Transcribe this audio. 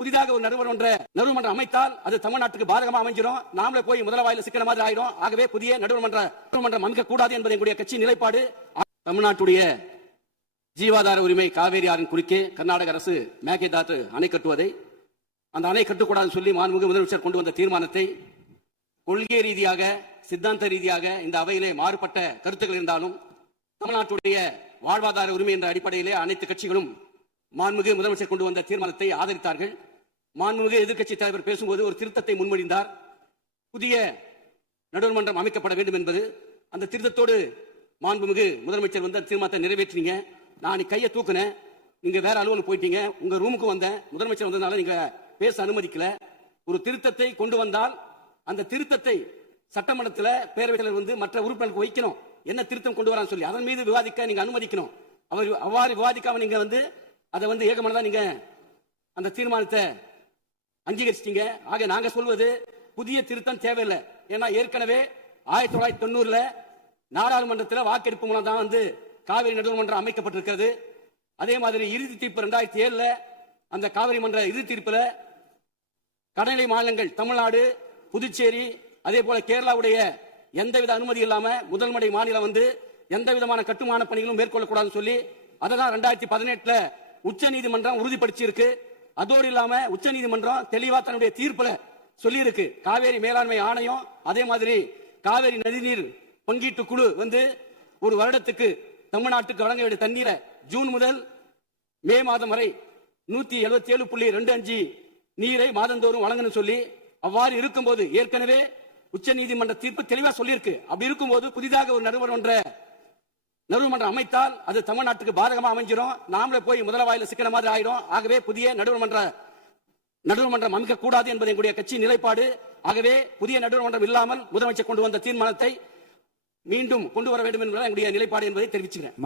புதிதாக ஒரு நடுவர்மன்றம் அமைத்தால் அது தமிழ்நாட்டுக்கு பாதகமா அமைஞ்சிரும். நாமளே போய் முதலவாயில சிக்கிற மாதிரி ஆயிடும். ஆகவே புதிய நடுவர்மன்றம் அமைக்க கூடாது என்பது எங்களுடைய கட்சி நிலைப்பாடு. தமிழ்நாட்டுடைய ஜீவாதார உரிமை காவேரி ஆறின் குறுக்கே கர்நாடக அரசு மேகேதாத்து அணை கட்டுவதை அந்த அணை கட்டக்கூடாதுன்னு சொல்லி மாண்புமிகு முதலமைச்சர் கொண்டு வந்த தீர்மானத்தை கொள்கை ரீதியாக சித்தாந்த ரீதியாக இந்த அவையிலே மாறுபட்ட கருத்துக்கள் இருந்தாலும் தமிழ்நாட்டுடைய வாழ்வாதார உரிமை என்ற அடிப்படையிலே அனைத்து கட்சிகளும் மாண்புமிகு முதலமைச்சர் கொண்டு வந்த தீர்மானத்தை ஆதரித்தார்கள். மாண்புமிகு எதிர்க்கட்சி தலைவர் பேசும்போது ஒரு திருத்தத்தை முன்மொழிந்தார். புதிய நடுவர்மன்றம் அமைக்கப்பட வேண்டும் என்பது. அந்த திருத்தத்தோடு மாண்புமிகு முதலமைச்சர் வந்து தீர்மானத்தை நிறைவேற்றினீங்க. நான் கையை தூக்குனேன், நீங்க வேற அலுவலகம் போயிட்டீங்க. உங்க ரூமுக்கு வந்தேன், முதலமைச்சர் வந்ததுனால நீங்க பேச அனுமதிக்கல. ஒரு திருத்தத்தை கொண்டு வந்தால் அந்த திருத்தத்தை சட்டமன்றத்தில் பேரவைத் தலைவர் வந்து மற்ற உறுப்பினர்களுக்கு வைக்கணும். என்ன திருத்தம் கொண்டு வரான்னு சொல்லி அதன் மீது விவாதிக்க நீங்க அனுமதிக்கணும். அவர் அவ்வாறு விவாதிக்காம நீங்க வந்து அதை வந்து ஏகமனதா நீங்க அந்த தீர்மானத்தை அங்கீகரிச்சிட்டீங்க. ஆக நாங்க சொல்வது புதிய திருத்தம் தேவையில்லை. ஏன்னா ஏற்கனவே 1990 நாடாளுமன்றத்தில் வாக்கெடுப்பு மூலம் தான் வந்து காவிரி நடுவர்மன்றம் அமைக்கப்பட்டிருக்கிறது. அதே மாதிரி இறுதி தீர்ப்பு 2007 அந்த காவிரி மன்ற இறுதி தீர்ப்பில் கடநிலை மாநிலங்கள் தமிழ்நாடு, புதுச்சேரி, அதே போல கேரளாவுடைய எந்தவித அனுமதி இல்லாம முதல்மடை மாநிலம் வந்து எந்த விதமான கட்டுமான பணிகளும் மேற்கொள்ளக்கூடாதுன்னு சொல்லி அதை தான் 2018 உச்ச நீதிமன்றம் உறுதிப்படுத்தியிருக்கு. அதோடு இல்லாம உச்ச நீதிமன்றம் தெளிவா தன்னுடைய தீர்ப்புல சொல்லி இருக்கு. காவேரி மேலாண்மை ஆணையம் அதே மாதிரி காவேரி நதிநீர் பங்கீட்டு குழு வந்து ஒரு வருடத்துக்கு தமிழ்நாட்டுக்கு வழங்க வேண்டிய தண்ணீரை ஜூன் முதல் மே மாதம் வரை 177.25 நீரை மாதந்தோறும் வழங்கணும் சொல்லி அவ்வாறு இருக்கும்போது ஏற்கனவே உச்ச நீதிமன்ற தீர்ப்பு தெளிவா சொல்லியிருக்கு. அப்படி இருக்கும்போது புதிதாக ஒரு நடுவர்மன்றம் அமைத்தால் அது தமிழ்நாட்டுக்கு பாதகமா அமைஞ்சிரும். நாமளே போய் முதலவாயில சிக்கிற மாதிரி ஆயிடும். ஆகவே புதிய நடுவர்மன்றம் அமைக்க கூடாது என்பது எங்களுடைய கட்சி நிலைப்பாடு. ஆகவே புதிய நடுவர்மன்றம் இல்லாமல் முதலமைச்சர் கொண்டு வந்த தீர்மானத்தை மீண்டும் கொண்டு வர வேண்டும் என்பது எங்களுடைய நிலைப்பாடு என்பதை தெரிவிச்சுக்கிறேன்.